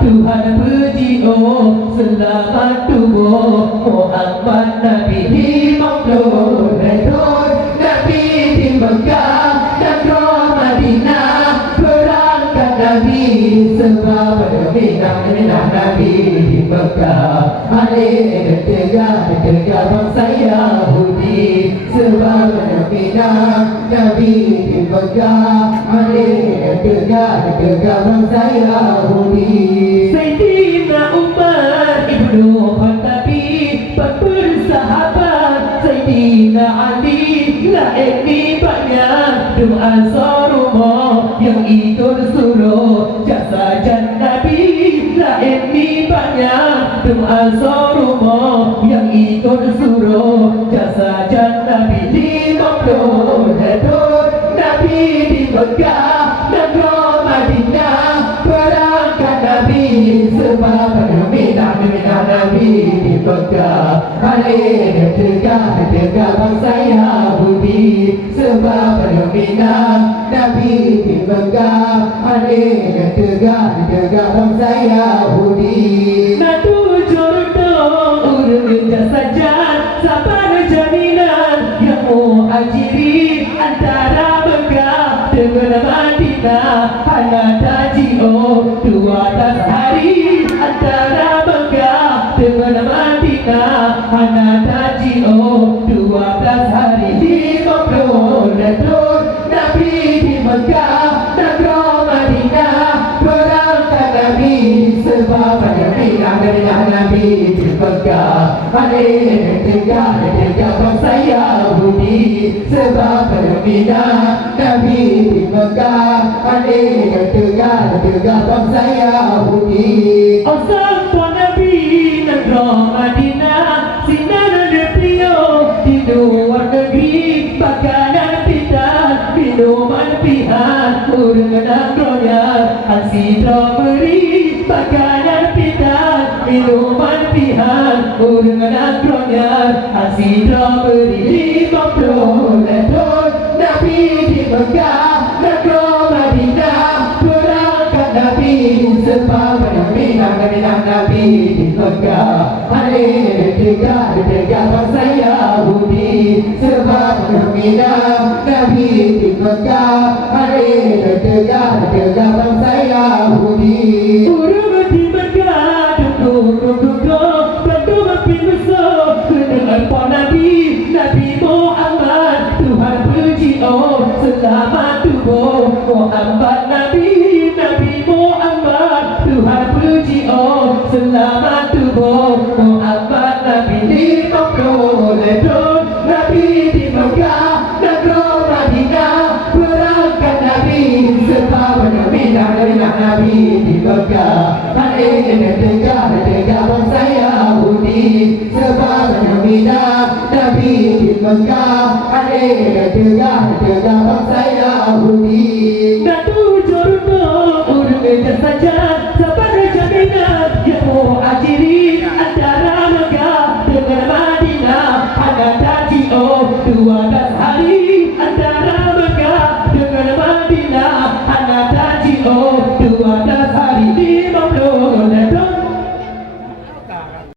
Tuhan puji oh selamat tubuh Muhammad Nabi di Maklum Redon Nabi di Mekah dan Madinah berangkat Nabi sebab minah Nabi di Mekah Alik tegak bangsa Yahudi sebab minah Nabi di Mekah Alik tegak bangsa Yahudi Sayyidina Umar Ibnu Khattabi bersahabat Sayyidina Ali lah ini banyak doa sorumah yang ikut suruh jasa Nabi lah ini banyak doa sorumah yang ikut suruh jasa Nabi di Maklum Redon Nabi di Mekah dan Madinah berangkat Nabi sebab minah Nabi di Mekah Alik tegak bangsa Yahudi sebab minah Nabi di Mekah Alik tegak bangsa Yahudi nak tujuh dong urut saja sabar jaminan yang muhajirin antara Mekah dengan Madinah hanya tajio 12 hari antara Mekah dengan Madinah hanya tajio 12 hari di Maklum Redon Nabi di Mekah dan Madinah berangkat Nabi sebab minah Nabi di Mekah Alik tegak bangsa Yahudi sebab minah Nabi di Mekah Alik tegak bangsa Yahudi Asal Tuan Nabi negara Madinah sinar depiyo di luar negeri makanan pita minuman pihak urungan royal asitra beri makanan pita minuman pihak urungan royal asitra beri di Maklum Redon Nabi di Mekah negara Madinah berangkat Nabi sebab minah Nabi di Mekah Alik tegak bangsa Yahudi sebab minah Nabi di Mekah Alik tegak bangsa Yahudi urut di Mekah duduk berdua makin besar dengan Pak Nabi Muhammad Tuhan puji oh selamat tubuh Muhammad Nabi Muhammad Tuhan puji oh selamat tubuh Muhammad Nabi di Maklum Redon Nabi di Mekah dan Madinah berangkat Nabi sebab minah Nabi di Mekah Alik tegak bangsa Yahudi sebab minah Nabi di Mekah Alik tegak bangsa Yahudi dan tujuh urut saja sabar jaminan yang muhajirin antara Mekah dengan Madinah hanya tajio 12 hari antara Mekah dengan Madinah hanya tajio 12 hari di Maklum